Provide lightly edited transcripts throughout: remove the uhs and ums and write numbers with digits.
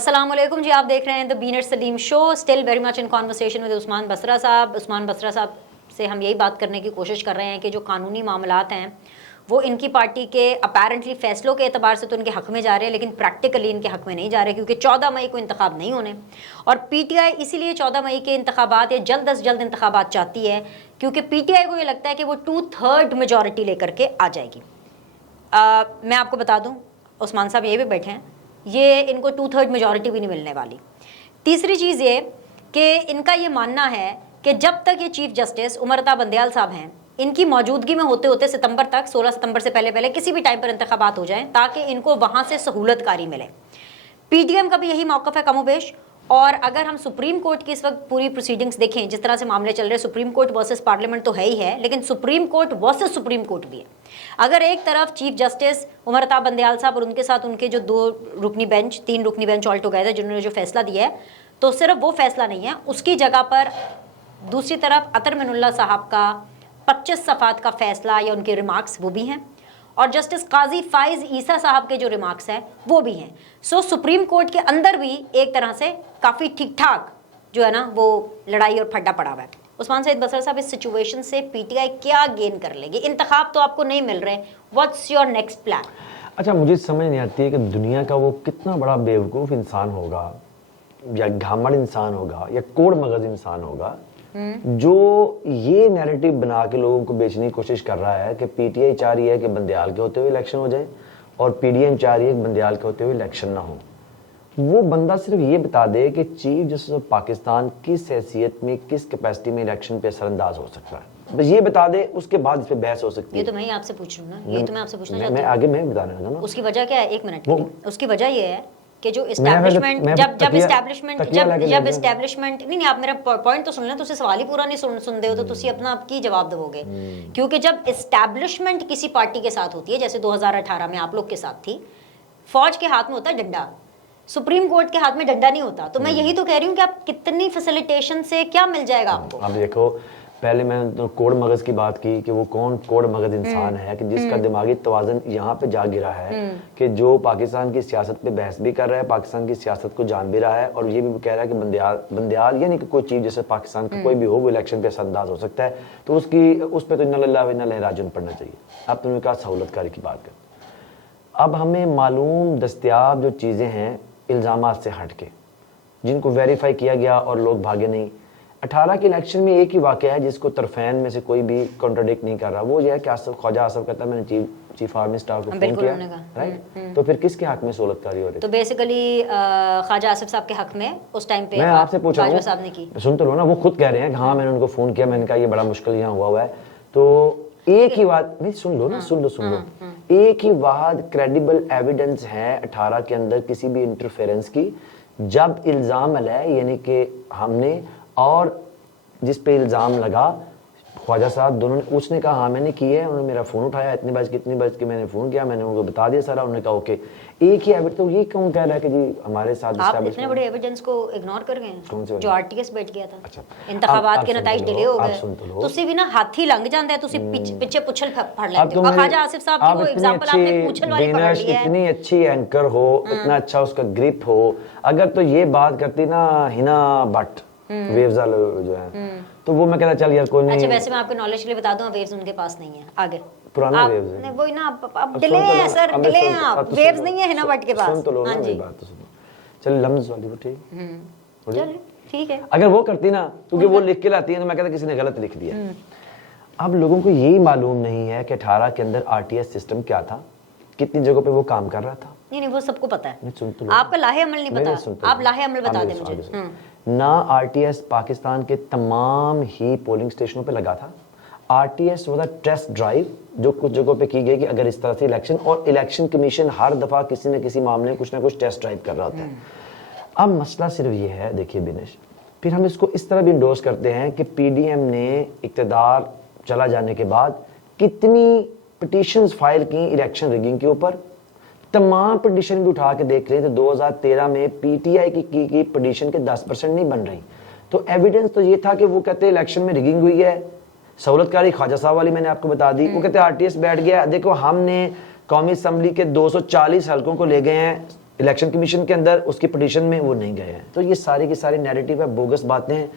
अस्सलाम वालेकुम जी, आप देख रहे हैं द बीनर Saleem show. Still very much in conversation with Usman Basra साहब। उस्मान बसरा साहब से हम यही बात करने की कोशिश कर रहे हैं कि जो कानूनी मामलात हैं वो इनकी पार्टी के अपेरेंटली फैसलों के एतबार से तो इनके हक़ में जा रहे हैं, लेकिन प्रैक्टिकली इनके हक़ में नहीं जा रहे, क्योंकि 14 मई को इंतखाब नहीं होने। और पीटीआई इसीलिए 14 मई के इंतखाबात या जल्द अज जल्द इंतखाबात चाहती है, क्योंकि पीटीआई को ये लगता है कि वो 2/3 मेजॉरिटी लेकर के आ जाएगी। मैं आपको बता दूँ, उस्मान साहब ये भी बैठे हैं, ये इनको 2/3 मेजॉरिटी भी नहीं मिलने वाली। तीसरी चीज़ ये कि इनका ये मानना है कि जब तक ये चीफ जस्टिस उमरता बंदयाल साहब हैं, इनकी मौजूदगी में होते होते सितंबर तक, 16 सितंबर से पहले किसी भी टाइम पर इंतखाबात हो जाएं, ताकि इनको वहाँ से सहूलतकारी मिले। पीडीएम का भी यही मौक़िफ़ है कमोबेश। और अगर हम सुप्रीम कोर्ट की इस वक्त पूरी प्रोसीडिंग्स देखें, जिस तरह से मामले चल रहे हैं, सुप्रीम कोर्ट वर्सेस पार्लियामेंट तो है ही है, लेकिन supreme court versus supreme court भी है। अगर एक तरफ चीफ जस्टिस उमरता बंदयाल साहब और उनके साथ उनके जो 3 रुकनी बेंच ऑल टुगेदर जिन्होंने जो फैसला दिया है, तो सिर्फ वो फैसला नहीं है, उसकी जगह पर दूसरी तरफ अतर मिनुल्लाह साहब का 25 सफ़ात का फैसला या उनके रिमार्क्स वो भी हैं, और जस्टिस काजी फाइज ईसा साहब के जो रिमार्क्स हैं वो भी हैं। सो सुप्रीम कोर्ट के अंदर भी एक तरह से काफ़ी ठीक ठाक जो है ना वो लड़ाई और फड्डा पड़ा हुआ है। उस्मान सईद बसर साहब, इस सिचुएशन से पीटीआई क्या गेन कर लेगी? इंतखाब तो आपको नहीं मिल रहे, व्हाट्स योर नेक्स्ट प्लान? अच्छा, मुझे समझ नहीं आती है कि दुनिया का वो कितना बड़ा बेवकूफ़ इंसान होगा या घामड़ इंसान होगा या कोड़ मगज इंसान होगा जो ये नैरेटिव बना के लोगों को बेचने की कोशिश कर रहा है कि पीटीआई चाह रही है कि बंदयाल के होते हुए इलेक्शन हो जाए और पीडीएम चाह रही है कि बंदयाल के होते हुए इलेक्शन ना हो। वो बंदा सिर्फ ये बता दे कि चीफ जस्टिस ऑफ पाकिस्तान किस हैसियत में, किस कैपेसिटी में इलेक्शन पे असरअंदाज हो सकता है, बस ये बता दे, उसके बाद इस पे बहस हो सकती है। ये तो मैं ही आपसे पूछ रहा हूँ ना, ये तो मैं आपसे पूछना चाहती हूँ। मैं आगे मैं बताने लगा ना। उसकी वजह क्या है? 1 मिनट। उसकी वजह ये है कि जो इस्टेब्लिशमेंट जब इस्टेब्लिशमेंट नहीं, आप मेरा पॉइंट तो सुन लें, तुझे सवाल ही पूरा नहीं सुनते हो तो तुसी अपना की जवाब दोगे। क्योंकि जब इस्टेब्लिशमेंट किसी पार्टी के साथ होती है, जैसे 2018 में आप लोग के साथ थी, फौज के हाथ में होता है डंडा, सुप्रीम कोर्ट के हाथ में डंडा नहीं होता। तो मैं यही तो कह रही हूँ कि आप कितनी फैसिलिटेशन से क्या मिल जाएगा आपको। अब देखो, पहले मैं तो कोड़ मगज की बात की कि वो कौन कोड़ मगज इंसान है कि जिसका दिमागी तवाज़ुन यहाँ पे जा गिरा है कि जो पाकिस्तान की सियासत पे बहस भी कर रहा है, पाकिस्तान की सियासत को जान भी रहा है, और ये भी कह रहा है कि बंदयाल यानी कि कोई चीज़ जैसे पाकिस्तान का कोई भी हो वो इलेक्शन पे असरअंदाज हो सकता है, तो उस पर तो इन्ना लिल्लाह व इन्ना इलैहि राजिऊन पढ़ना चाहिए। अब तुमने कहा सहूलतकारी की बात कर। अब हमें मालूम दस्तयाब जो चीज़ें हैं इल्ज़ामात से हट के, जिनको वेरीफाई किया गया और लोग भागे नहीं। 18 के इलेक्शन में एक ही वाक़या है जिसको तरफैन में से कोई भी कॉन्ट्राडिक्ट नहीं कर रहा, वो ये है कि ख्वाजा आसिफ कहता है मैंने चीफ आर्मी स्टाफ को फोन किया, राइट? तो फिर किसके हक में सहूलतकारी हो रही है? तो बेसिकली ख्वाजा आसिफ साहब के हक में उस टाइम पे मैं आपसे पूछा हूं, साहब ने की। सुन तो लो ना, वो खुद कह रहे हैं कि हाँ मैंने उनको फोन किया, मैंने कहा ये बड़ा मुश्किल यहाँ हुआ है। तो एक ही बात नहीं, सुन लो ना, सुन लो, एक ही वाद क्रेडिबल एविडेंस है 18 के अंदर किसी भी इंटरफेरेंस की, जब इल्ज़ाम है यानी कि हमने और जिस पे इल्ज़ाम लगा ख्वाजा साहब दोनों ने, उसने कहा हाँ मैंने की है, उन्होंने मेरा फ़ोन उठाया, इतने बज के मैंने फ़ोन किया, मैंने उनको बता दिया सारा, उन्होंने कहा ओके। एक ही एविडेंस, तो ये कौन कह रहा है कि जी हमारे साथ आप इतने बड़े एविडेंस को इग्नोर कर गए? कौन से जो आरटीएस बैठ गया था, अच्छा, इंतखाबात के नतीजे डिले हो गए, तुसी भी ना हाथी लंघ जांदा है, तुसी पीछे पुछल फड़ लेते हो। ख्वाजा आसिफ साहब की वो एग्जांपल आपने पुछल वाली पकड़ ली है। इतनी अच्छी एंकर हो, इतना अच्छा उसका ग्रिप हो, अगर तो ये बात करती ना हिना भट्ट वेव्स जो है, तो वो मैं कहता चल यार कोई नहीं। अच्छा, वैसे मैं आपके नॉलेज के लिए बता दूं, वेव्स उनके पास नहीं है। आगे पुराना वेव्स है, वही ना, अब डिले है सर, डिले है, आप वेव्स नहीं है हिना भट्ट के पास। सुन तो लो ना मेरी बात तो सुनो। चल लम्ज़ वाली वो ठीक, चल ठीक है। अगर वो करती ना, क्योंकि वो लिख के लाती है, तो मैं कहता किसी ने गलत लिख दिया। अब लोगों को यही मालूम नहीं है कि 18 के अंदर आरटीएस सिस्टम क्या था, कितनी जगहों पे वो काम कर रहा था। नहीं, वो सबको पता है, तो आपका लाहे अमल नहीं पता। आप लाहे अमल बता दें मुझे। ना आरटीएस पाकिस्तान के तमाम ही पोलिंग स्टेशनों पे लगा था। RTS was a test drive जो कुछ जगहों पे की गई कि अगर इस तरह से इलेक्शन, और इलेक्शन कमीशन हर दफा किसी न किसी मामले में कुछ ना कुछ टेस्ट ड्राइव कर रहा होता है। अब मसला सिर्फ ये है, देखिए बिनेश, फिर हम इसको इस तरह भी इंडोर्स करते हैं कि पीडीएम ने इक्तदार चला जाने के बाद कितनी पिटीशंस फाइल की इलेक्शन रिगिंग के ऊपर, तमाम पिटीशन भी उठा के देख रहे थे। 2013 में पीटीआई की पिटीशन के 10% नहीं बन रही, तो एविडेंस तो ये था कि वो कहते इलेक्शन में रिगिंग हुई है। सहूलतकारी ख्वाजा साहब वाली मैंने आपको बता दी, वो कहते आरटीएस बैठ गया। देखो हमने कौमी असम्बली के 240 हलकों को ले गए हैं इलेक्शन कमीशन के अंदर उसकी पिटीशन में वो नहीं गए हैं। तो ये सारी की सारी नैरेटिव है, बोगस बातें हैं।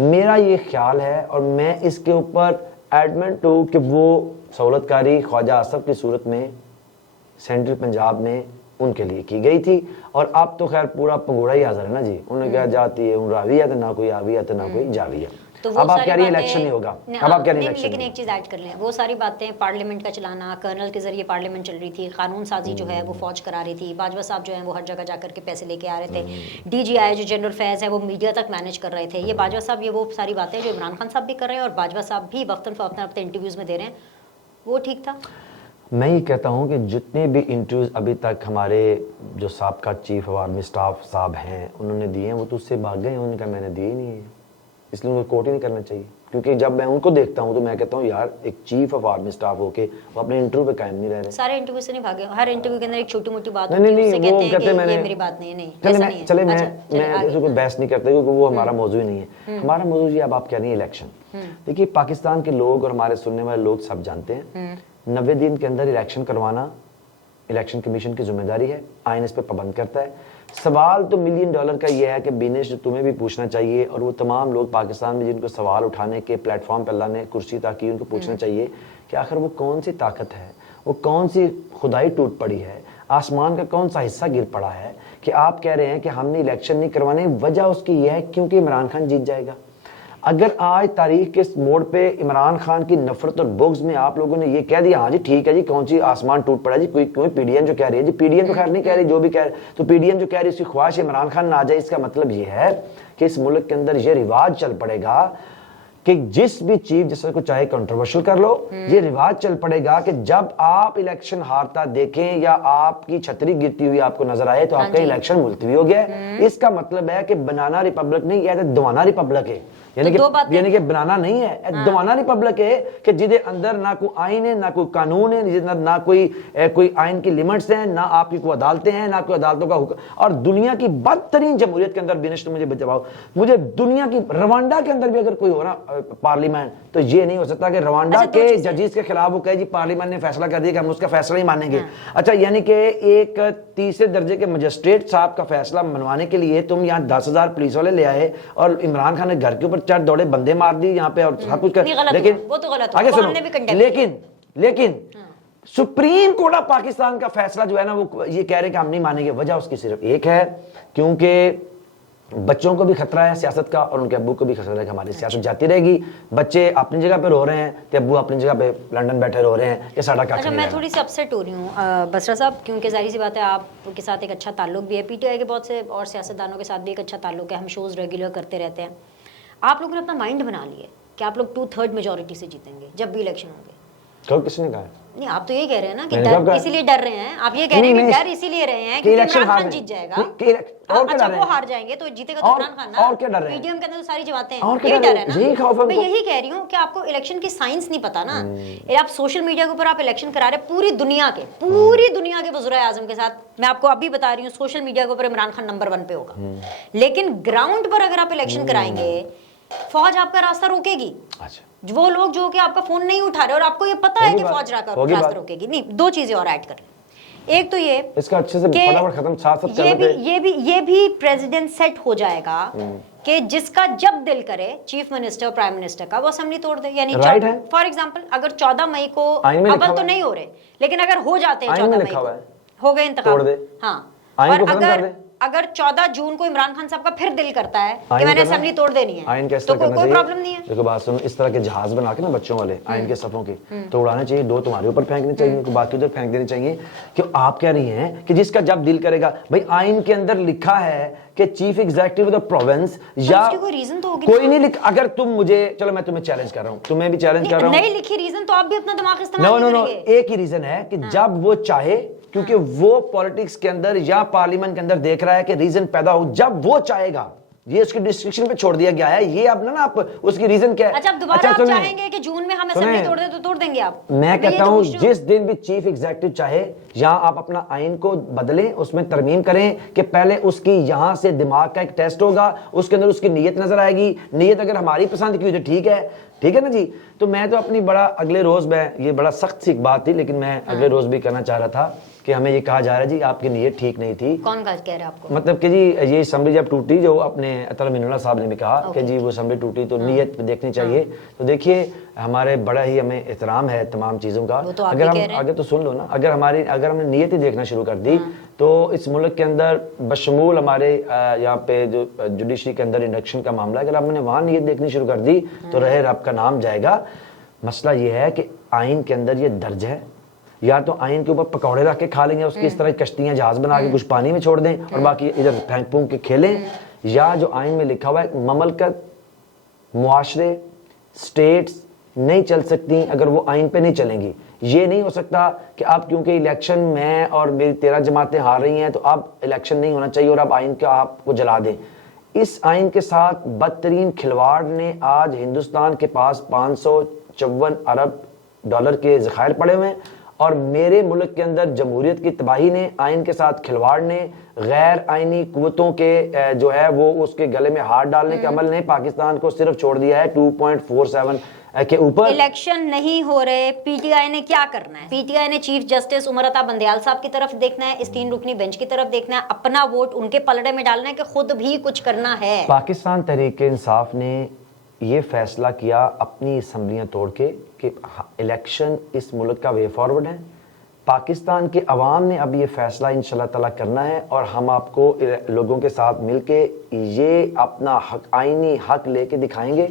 मेरा ये ख्याल है और मैं इसके ऊपर एडमेंट हूँ कि वो सहूलतकारी ख्वाजा आसफ की सूरत में सेंट्रल पंजाब में उनके लिए की गई थी, और अब तो खैर पूरा पंगूड़ा ही हाजिर है ना जी। उन्होंने क्या जाती है उन रावी है तो ना कोई आवी है तो ना कोई जावी है। तो अब आप कह रही इलेक्शन नहीं होगा, अब आप कह रही इलेक्शन। लेकिन एक चीज ऐड कर लें, वो सारी बातें पार्लियामेंट का चलाना, कर्नल के जरिए पार्लियामेंट चल रही थी, कानून साजी जो है वो फौज करा रही थी, बाजवा साहब जो है वो हर जगह जाकर के पैसे लेके आ रहे थे, डीजीआई जो जनरल फैज है वो मीडिया तक मैनेज कर रहे थे। ये बाजवा साहब, ये वो सारी बातें जो इमरान खान साहब भी कर रहे हैं और बाजवा साहब भी वक्तन फवक्तन अपने इंटरव्यूज में दे रहे हैं, वो ठीक था? मैं ये कहता हूँ कि जितने भी इंटरव्यूज अभी तक हमारे जो साबका चीफ ऑफ आर्मी स्टाफ साहब हैं उन्होंने दिए हैं, वो तो उससे भाग गए हैं। उनका मैंने दिए ही नहीं है, इसलिए उनको कोर्ट ही नहीं करना चाहिए। क्योंकि जब मैं उनको देखता हूँ तो मैं कहता हूँ यार, एक चीफ ऑफ आर्मी स्टाफ होके वो अपने इंटरव्यू पे कायम नहीं रह रहे। सारे इंटरव्यू से नहीं भागे, हर इंटरव्यू के अंदर एक छोटी मोटी बात नहीं, होती है, उससे वो कहते हैं कहते कि मैंने ये मेरी बात नहीं है, नहीं चले ऐसा मैं नहीं है। चले अच्छा, मैं इसको कोई बहस नहीं करता क्योंकि वो हमारा मौजू ही नहीं है। हमारा मौजू ये, अब आप कह रही हैं इलेक्शन। देखिए, पाकिस्तान के लोग और हमारे सुनने वाले लोग सब जानते हैं 90 दिन के अंदर इलेक्शन करवाना इलेक्शन कमीशन की जिम्मेदारी है, आईन इस पे पाबंद करता है। सवाल तो $1 मिलियन का ये है कि बिनेश, जो तुम्हें भी पूछना चाहिए और वो तमाम लोग पाकिस्तान में जिनको सवाल उठाने के प्लेटफॉर्म पर अल्लाह ने कुर्सी ताकि उनको पूछना चाहिए कि आखिर वो कौन सी ताकत है, वो कौन सी खुदाई टूट पड़ी है, आसमान का कौन सा हिस्सा गिर पड़ा है कि आप कह रहे हैं कि हमने इलेक्शन नहीं करवाने। वजह उसकी यह है क्योंकि इमरान खान जीत जाएगा। अगर आज तारीख के इस मोड़ पे इमरान खान की नफरत और बुग़्ज़ में आप लोगों ने ये कह दिया, हाँ जी ठीक है जी, कौन सी आसमान टूट पड़ा जी, कोई पीडीएम जो कह रही है जी, पीडीएम तो खैर नहीं कह रही, जो भी कह रही, तो पीडीएम जो कह रही है उसकी ख्वाहिश इमरान खान ना आ जाए। इसका मतलब ये है कि इस मुल्क के अंदर ये रिवाज चल पड़ेगा कि जिस भी चीफ जैसे को चाहे कंट्रोवर्शियल कर लो, ये रिवाज चल पड़ेगा कि जब आप इलेक्शन हारता देखें या आपकी छतरी गिरती हुई आपको नजर आए तो आपका इलेक्शन मुलतवी हो गया। इसका मतलब है कि बनाना रिपब्लिक नहीं, यह दवाना रिपब्लिक है। यानी कि बनाना नहीं है, दवाना रिपब्लिक है कि जिसके अंदर ना कोई आइन है, ना कोई कानून है, जिसके अंदर ना कोई आइन की लिमिट्स हैं, ना आपकी कोई अदालतें हैं, ना कोई अदालतों का हुक्म। और दुनिया की बदतरीन जमहूरियत के अंदर बिनेश, मुझे जवाब, मुझे दुनिया की रवांडा के अंदर भी अगर कोई हो ना पार्लियामेंट, तो ये नहीं हो सकता कि रवांडा के जजेस के खिलाफ वो कहे जी पार्लियामेंट ने फैसला कर दिया कि हम उसका फैसला ही मानेंगे। अच्छा, यानी कि एक तीसरे दर्जे के मजिस्ट्रेट साहब का फैसला मनवाने के लिए तुम यहाँ 10,000 पुलिस वाले ले आए और इमरान खान ने घर के ऊपर 4 दौड़े बंदे मार दी यहाँ पे और सब कुछ कर, लेकिन वो तो गलत आगे सुनो, लेकिन सुप्रीम कोर्ट ऑफ पाकिस्तान का फैसला जो है ना वो ये कह रहे कि हम नहीं मानेंगे। वजह उसकी सिर्फ एक है, क्योंकि बच्चों को भी खतरा है सियासत का और उनके अब्बू को भी खतरा है कि हमारी सियासत जाती रहेगी। बच्चे अपनी जगह पे रो रहे हैं तो अब्बू अपनी जगह पे लंदन बैठे रो रहे हैं, ये साड़ा क्या। अच्छा, मैं थोड़ी सी अपसेट हो रही हूँ बसरा साहब, क्योंकि जाहिर सी बात है आपके साथ एक अच्छा ताल्लुक भी है, पीटीआई के बहुत से और सियासतदानों के साथ भी एक अच्छा ताल्लुक है, हम शोज़ रेगुलर करते रहते हैं। आप लोगों ने अपना माइंड बना लिया कि आप लोग 2/3 मेजोरिटी से जीतेंगे जब भी इलेक्शन होंगे। कब किसने कहा? नहीं, आप तो ये कह रहे हैं ना कि डर, इसीलिए डर रहे हैं। आप ये कह रहे हैं कि डर इसीलिए रहे हैं कि इमरान खान जीत जाएगा। अच्छा, वो हार जाएंगे तो जीतेगा तो इमरान खान ना। और क्या डर है? पीडीएम के अंदर तो सारी जमातें हैं, ये डर है ना। मैं यही कह रही हूँ कि आपको इलेक्शन की साइंस नहीं पता ना। आप सोशल मीडिया के ऊपर आप इलेक्शन करा रहे, पूरी दुनिया के वज़ीर आज़म के साथ। मैं आपको अभी बता रही हूँ, सोशल मीडिया के ऊपर इमरान खान नंबर 1 पे होगा, लेकिन ग्राउंड पर अगर आप इलेक्शन कराएंगे फौज आपका रास्ता रोकेगी। अच्छा, वो लोग जो कि आपका फोन नहीं उठा रहे और आपको ये पता है कि फौज रास्ता रोकेगी। नहीं, 2 चीजें और ऐड कर लें। एक तो ये इसका अच्छे से फटाफट खत्म, साथ ये भी प्रेसिडेंट सेट हो जाएगा कि जिसका जब दिल करे चीफ मिनिस्टर प्राइम मिनिस्टर का वो असेंबली तोड़ दे। यानी फॉर एग्जांपल अगर 14 मई को अव्वल तो नहीं हो रहे, लेकिन अगर हो जाते हैं 14 मई को हो गए इंतखाब, हाँ, और अगर 14 जून को इमरान खान साहब का फिर दिल करता है कि मैंने असेंबली तोड़ देनी है, तो कोई प्रॉब्लम नहीं है। देखो बात सुनो, इस तरह के जहाज बना के ना बच्चों वाले आयन के सफों की तो उड़ाने चाहिए, 2 तुम्हारे ऊपर फेंकने चाहिए, बाकी उधर फेंक देने चाहिए। क्यों आप कह रही हैं कि जिसका जब दिल करेगा? भाई आयन के अंदर लिखा है कि chief executive of the province या कोई रीजन तो होगी, कोई नहीं लिख। अगर तुम मुझे, चलो मैं तुम्हें चैलेंज कर रहा हूं, तुम्हें भी चैलेंज कर रहा हूं, नहीं लिखी रीजन तो आप भी अपना दिमाग इस्तेमाल करेंगे। एक ही रीजन है कि जब वो चाहे, क्योंकि वो पॉलिटिक्स के अंदर या पार्लियामेंट के अंदर देख रहा है कि रीजन पैदा हो, जब वो चाहेगा। ये उसकी डिस्क्रिप्शन पे छोड़ दिया गया है, ये अब ना आप उसकी रीजन क्या है। अच्छा, दोबारा आप चाहेंगे कि जून में हम असेंबली तोड़ दें तो तोड़ देंगे आप? मैं कहता हूं जिस दिन भी चीफ एग्जीक्यूटिव चाहे, या आप अपना आइन को बदलें, उसमें तरमीम करें कि पहले उसकी यहां से दिमाग का एक टेस्ट होगा, उसके अंदर उसकी नीयत नजर आएगी। नीयत अगर हमारी पसंद की हो तो ठीक है, ठीक है ना जी। तो मैं तो अपनी बड़ा अगले रोज में, ये बड़ा सख्त सी बात थी लेकिन मैं अगले रोज भी करना चाह रहा था कि हमें ये कहा जा रहा है जी आपकी नीयत ठीक नहीं थी। कौन कह रहा है आपको? मतलब कि जी ये असम्बली जब टूटी, जो अपने अतल मिनुल्लाह साहब ने भी कहा कि जी वो असम्बली टूटी तो नीयत देखनी चाहिए। तो देखिए हमारे बड़ा ही हमें एहतराम है तमाम चीज़ों का। तो अगर हम अगर तो सुन लो ना, अगर हमने नीयत ही देखना शुरू कर दी तो इस मुल्क के अंदर बशमूल हमारे यहाँ पे जो जुडिशरी के अंदर इंडक्शन का मामला है, अगर हमने वहाँ नीयत देखनी शुरू कर दी तो रहे रब का नाम जाएगा। मसला ये है कि आइन के अंदर ये दर्ज है, या तो आइन के ऊपर पकौड़े रख के खा लेंगे उसकी, इस तरह कश्तियां जहाज बना के कुछ पानी में छोड़ दें और बाकी इधर फेंक फूंक के खेलें, या जो आइन में लिखा हुआ है ममलकत, मुआशरे, स्टेट्स नहीं चल सकती अगर वो आइन पे नहीं चलेंगी। ये नहीं हो सकता कि अब क्योंकि इलेक्शन में और मेरी 13 जमातें हार रही हैं तो अब इलेक्शन नहीं होना चाहिए और अब आइन का आपको जला दें। इस आइन के साथ बदतरीन खिलवाड़ ने आज हिंदुस्तान के पास 554 अरब डॉलर के ज़खायर पड़े हुए हैं और मेरे मुल्क के अंदर जमहूरियत की तबाही ने, आइन के साथ खिलवाड़ ने, गैर आइनी कुव्वतों के जो है वो उसके गले में हाथ डालने के अमल ने पाकिस्तान को सिर्फ छोड़ दिया है 2.47 के ऊपर। इलेक्शन नहीं हो रहे, पीटीआई ने क्या करना है? पीटीआई ने चीफ जस्टिस उमर अता बंदयाल साहब की तरफ देखना है, इस 3 रुकनी बेंच की तरफ देखना है, अपना वोट उनके पलड़े में डालना है कि खुद भी कुछ करना है। पाकिस्तान तहरीक इंसाफ ने ये फैसला किया अपनी असम्बलियाँ तोड़ के कि इलेक्शन इस मुल्क का वे फॉरवर्ड है। पाकिस्तान के अवाम ने अब ये फैसला इंशाल्लाह ताला करना है और हम आपको लोगों के साथ मिलके ये अपना हक, आईनी हक लेके दिखाएंगे।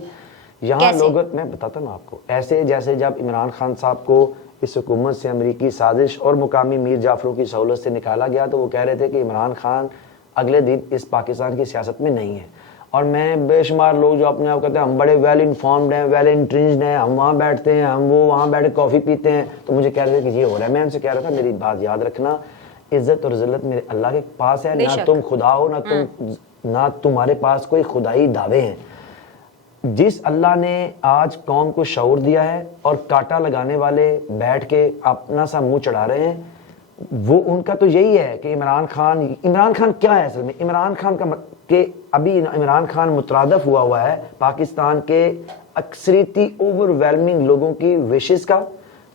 यहाँ लोग, मैं बताता हूँ आपको, ऐसे जैसे जब इमरान खान साहब को इस हुकूमत से अमरीकी साजिश और मुकामी मीर जाफरों की सहूलत से निकाला गया तो वो कह रहे थे कि इमरान खान अगले दिन इस पाकिस्तान की सियासत में नहीं है। और मैं बेशुमार लोग जो अपने आप कहते हैं हम बड़े वेल इन्फॉर्म्ड हैं, वेल इंट्रेंस्ड हैं, हम वहाँ बैठते हैं, हम वो वहाँ बैठ कॉफ़ी पीते हैं, तो मुझे कह रहे थे कि ये हो रहा है। मैं उनसे कह रहा था मेरी बात याद रखना, इज्जत और जिल्लत मेरे अल्लाह के पास है, ना तुम खुदा हो, ना तुम्हारे पास कोई खुदाई दावे हैं। जिस अल्लाह ने आज कौम को शऊर दिया है और कांटा लगाने वाले बैठ के अपना सा मुंह चढ़ा रहे हैं, वो उनका तो यही है कि इमरान खान क्या है असल में? इमरान खान का कि अभी इमरान खान मुतरादफ हुआ है पाकिस्तान के अक्सरियती ओवरवेलमिंग लोगों की विशेष का,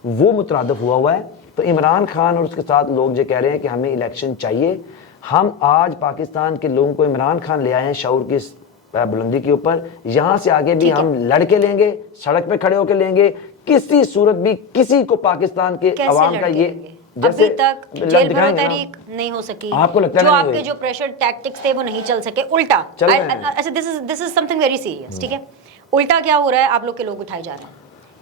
वो मुतरादफ हुआ है। तो इमरान खान और उसके साथ लोग जो कह रहे हैं कि हमें इलेक्शन चाहिए, हम आज पाकिस्तान के लोगों को इमरान खान ले आए हैं शऊर की बुलंदी के ऊपर। यहाँ से आगे भी हम लड़के लेंगे, सड़क पे खड़े होकर लेंगे, किसी सूरत भी किसी को पाकिस्तान के अवाम का ये अभी तक जेल भरो तहरीक नहीं हो सकी, आपको लगता है जो आपके जो प्रेशर टैक्टिक्स थे वो नहीं चल सके, उल्टा अच्छा this is something very serious, ठीक है? उल्टा क्या हो रहा है? आप लोग के लोग उठाए जा रहे हैं,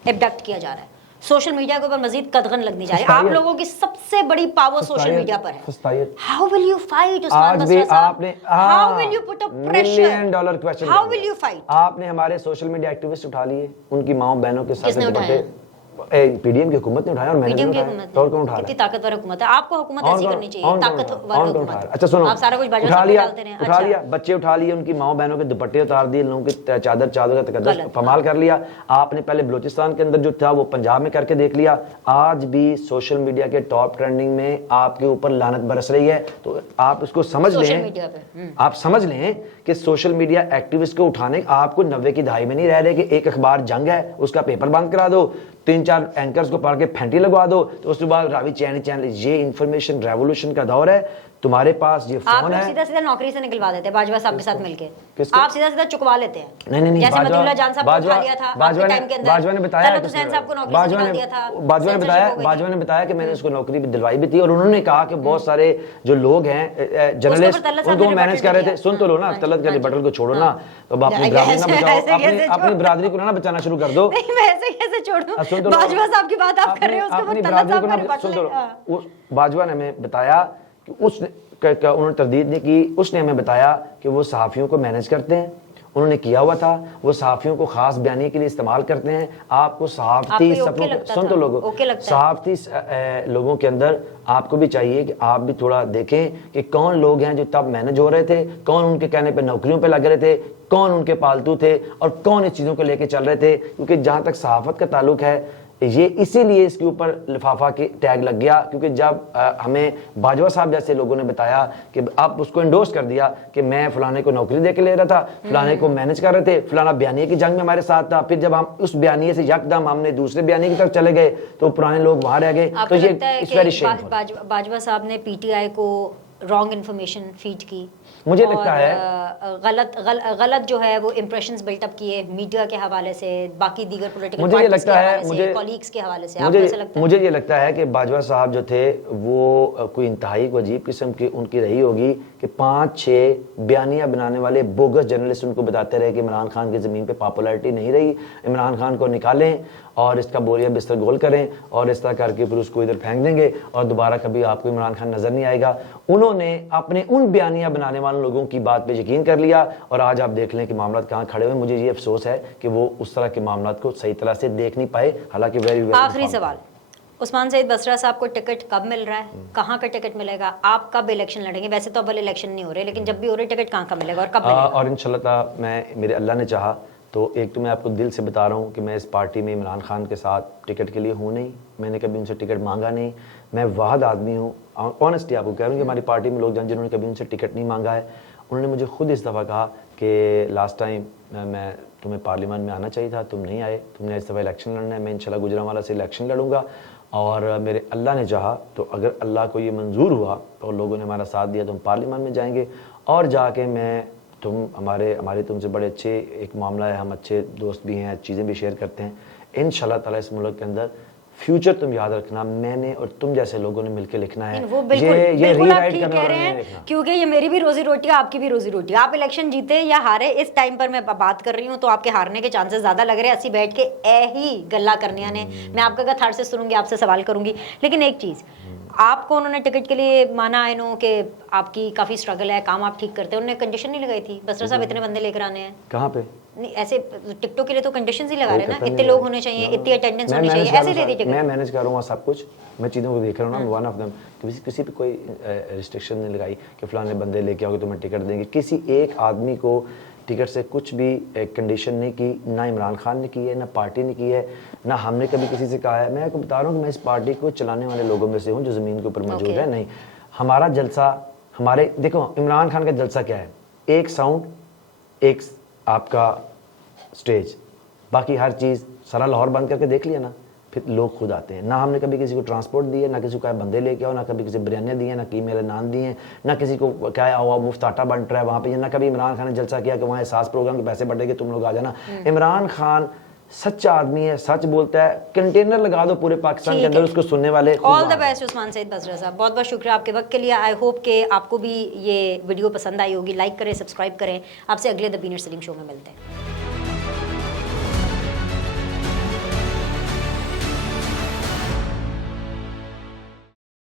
एबडक्ट किया जा रहा है, सोशल मीडिया के ऊपर मजीद कदगन लगनी जा रही है। आप लोगों की सबसे बड़ी पावर सोशल मीडिया पर है। How will you fight Usman Basra sahab? How will you put a pressure? $1 question. How will you fight? आपने हमारे सोशल मीडिया एक्टिविस्ट उठा लिए, उनकी माओ बहनों के साथ दुपट्टे, पीडीएम की हुकूमत ने उठाया और मैंने उठाया। और कौन उठा रहा है? कितनी ताकतवर हुकूमत है, आपको हुकूमत ऐसी करनी चाहिए, ताकतवर हुकूमत। अच्छा सुनो, आप सारा कुछ उठा लिया, बच्चे उठा लिए, उनकी माओ बहनों के दुपट्टे उतार दिए, लोगों की चादर का तकद्दुस फमाल कर लिया। आपने पहले बलूचिस्तान के अंदर जो था वो पंजाब में करके देख लिया। आज भी सोशल मीडिया के टॉप ट्रेंडिंग में आपके ऊपर लानत बरस रही है। तो आप इसको समझ लें, आप समझ लें कि सोशल मीडिया एक्टिविस्ट को उठाने, आपको 90 की दहाई में नहीं रह रहे कि एक अखबार जंग है उसका पेपर बंद करा दो, 3-4 एंकर्स को पढ़ के फेंटी लगवा दो, तो उसके बाद रावी चैनल। ये इंफॉर्मेशन रेवोल्यूशन का दौर है। तुम्हारे पास ये फोन है, सीधा नौकरी से निकलवा देते हैं बाजवा साहब के साथ मिलके, आप सीधा चुकवा लेते हैं। नहीं, जैसे मदुल्ला जान साहब को उठा लिया था टाइम के अंदर, बाजवा ने बताया, हुसैन साहब को नौकरी से निकाल दिया था, बाजवा ने बताया कि मैंने उसको नौकरी भी दिलवाई भी थी और उन्होंने कहा कि बहुत सारे जो लोग हैं जर्नलिस्ट उनको मैनेज कर रहे थे। सुन तो लो ना, तलत के बटल को छोड़ो ना, तो अपनी बरादरी ना बचाओ, अपनी बरादरी को ना बचाना शुरू कर दो। मैं ऐसे कैसे छोड़ूं? बाजवा साहब की बात आप कर रहे हो, अपनी बरादरी को ना सुन तो लो। बाजवा ने हमें बताया कि उसने उन्होंने तरदीद नहीं की, उसने हमें बताया कि वो सहाफ़ियों को मैनेज करते हैं, उन्होंने किया हुआ था, वो सहाफ़ियों को खास बयानी के लिए इस्तेमाल करते हैं। आपको सहाफ़ती सुन तो लोगों, सहाफ़ती लोगों के अंदर आपको भी चाहिए कि आप भी थोड़ा देखें कि कौन लोग हैं जो तब मैनेज हो रहे थे, कौन उनके कहने पे नौकरियों पे लग रहे थे, कौन उनके पालतू थे और कौन इस चीज़ों को लेके चल रहे थे। क्योंकि जहाँ तक सहाफ़त का ताल्लुक है, ये इसीलिए इसके ऊपर लिफाफा के टैग लग गया, क्योंकि जब हमें बाजवा साहब जैसे लोगों ने बताया कि आप उसको इंडोर्स कर दिया कि मैं फलाने को नौकरी दे के ले रहा था, फलाने को मैनेज कर रहे थे, फलाना बयानिए की जंग में हमारे साथ था, फिर जब हम उस बयानिए से यकदम हमने दूसरे बयानिए की तरफ चले गए तो पुराने लोग वहां रह गए। तो ये इट्स वेरी शेमफुल। बाजवा साहब ने पीटीआई को रॉन्ग इन्फॉर्मेशन फीड की, मुझे लगता है गलत जो है वो इंप्रेशंस बिल्टअप किए मीडिया के हवाले से, बाकी दीगर पॉलिटिकल मुझे ये लगता है, मुझे कॉलीग्स के हवाले से। आपको ऐसा लगता है? मुझे ये लगता है कि बाजवा साहब जो थे वो कोई इंतहाई को अजीब किस्म की उनकी रही होगी कि 5-6 बयानियां बनाने वाले बोगस जर्नलिस्ट उनको बताते रहे कि इमरान खान की ज़मीन पे पॉपुलैरिटी नहीं रही, इमरान खान को निकालें और इसका बोरिया बिस्तर गोल करें और इस तरह करके फिर उसको इधर फेंक देंगे और दोबारा कभी आपको इमरान खान नजर नहीं आएगा। उन्होंने अपने उन बयानियां बनाने वाले लोगों की बात पे यकीन कर लिया और आज आप देख लें कि मामला कहाँ खड़े हुए। मुझे ये अफसोस है कि वो उस तरह के मामला को सही तरह से देख नहीं पाए। हालांकि वेरी आखिरी सवाल, उस्मान सईद बसरा साहब को टिकट कब मिल रहा है, कहाँ का टिकट मिलेगा, आप कब इलेक्शन लड़ेंगे? वैसे तो अब इलेक्शन नहीं हो रहे, लेकिन जब भी हो रहे टिकट कहाँ का मिलेगा और कब मिलेगा? और इंशाल्लाह मैं मेरे अल्लाह ने चाहा तो एक तो मैं आपको दिल से बता रहा हूँ कि मैं इस पार्टी में इमरान खान के साथ टिकट के लिए हूँ नहीं, मैंने कभी उनसे टिकट मांगा नहीं। मैं वाहद आदमी हूँ, ऑनेस्टली आपको कह रहा हूँ कि हमारी पार्टी में लोग जिन्होंने कभी उनसे टिकट नहीं मांगा है, उन्होंने मुझे खुद इस दफ़ा कहा कि लास्ट टाइम मैं तुम्हें पार्लियामेंट में आना चाहिए था, तुम नहीं आए, तुमने इस दफ़ा इलेक्शन लड़ना है, मैं इंशाल्लाह गुजरांवाला से इलेक्शन लड़ूंगा और मेरे अल्लाह ने चाहा तो अगर अल्लाह को ये मंजूर हुआ और लोगों ने हमारा साथ दिया तो हम पार्लियामेंट में जाएंगे और जाके मैं हमारे तुमसे बड़े अच्छे एक मामला है, हम अच्छे दोस्त भी हैं, चीज़ें भी शेयर करते हैं। इंशाल्लाह ताला इस मुल्क के अंदर फ्यूचर तुम याद रखना, मैंने और तुम जैसे लोगों ने मिलकर लिखना है। वो बिल्कुल बिल्कुल आप ठीक कह रहे हैं, क्योंकि ये मेरी भी रोजी रोटी है, आपकी भी रोजी रोटी है। आप इलेक्शन जीते या हारे, इस टाइम पर मैं बात कर रही हूँ तो आपके हारने के चांसेस ज्यादा लग रहे हैं। ऐसी बैठ के ही गल्ला करने ने, मैं आपका अगर थार से सुनूंगी, आपसे सवाल करूंगी। लेकिन एक चीज, आपको उन्होंने टिकट के लिए माना, आई नो कि आपकी काफी स्ट्रगल है, काम आप ठीक करते हैं, उन्होंने कंडीशन नहीं लगाई थी बसरा साहब इतने बंदे लेकर आने हैं? कहाँ पे? नहीं, ऐसे टिकटों के लिए तो कंडीशंस ही लगा रहे हैं ना, इतने लोग होने चाहिए, इतनी अटेंडेंस होनी चाहिए, ऐसे दे दी टिकट। मैं मैनेज कर रहा हूँ सब कुछ, मैं चीज़ों को देख रहा हूँ ना, वन ऑफ देम किसी पे कोई रिस्ट्रिक्शन नहीं लगाई कि फलाने बंदे लेके आओगे तो मैं टिकट देंगे। किसी एक आदमी को टिकट से कुछ भी कंडीशन नहीं की, ना इमरान खान ने की है, ना पार्टी ने की है, ना हमने कभी किसी से कहा है। मैं आपको बता रहा हूँ कि मैं इस पार्टी को चलाने वाले लोगों में से हूँ जो ज़मीन के ऊपर मौजूद है। नहीं, हमारा जलसा, हमारे देखो इमरान खान का जलसा क्या है, एक साउंड, एक आपका स्टेज, बाकी हर चीज़ सारा लाहौर बंद करके देख लिया ना, फिर लोग खुद आते हैं। ना हमने कभी किसी को ट्रांसपोर्ट दिए, ना किसी को क्या बंदे लेके आओ, ना कभी किसी बिरयानियाँ दी हैं, ना कीमे नान दिए हैं, ना किसी को क्या आओ मुफ्त आटा बन रहा है वहाँ पे, ना कभी इमरान खान ने जलसा किया कि वहाँ एहसास प्रोग्राम के पैसे बढ़े कि तुम लोग आ जाना। इमरान खान सच्चा आदमी है, सच बोलता है, कंटेनर लगा दो पूरे पाकिस्तान के अंदर उसको सुनने वाले। All the best Usman Saeed Basra साहब, बहुत बहुत शुक्रिया आपके वक्त के लिए। आई होप कि आपको भी ये वीडियो पसंद आई होगी। लाइक करें, सब्सक्राइब करें। आपसे अगले द बीनर सलीम शो में मिलते हैं।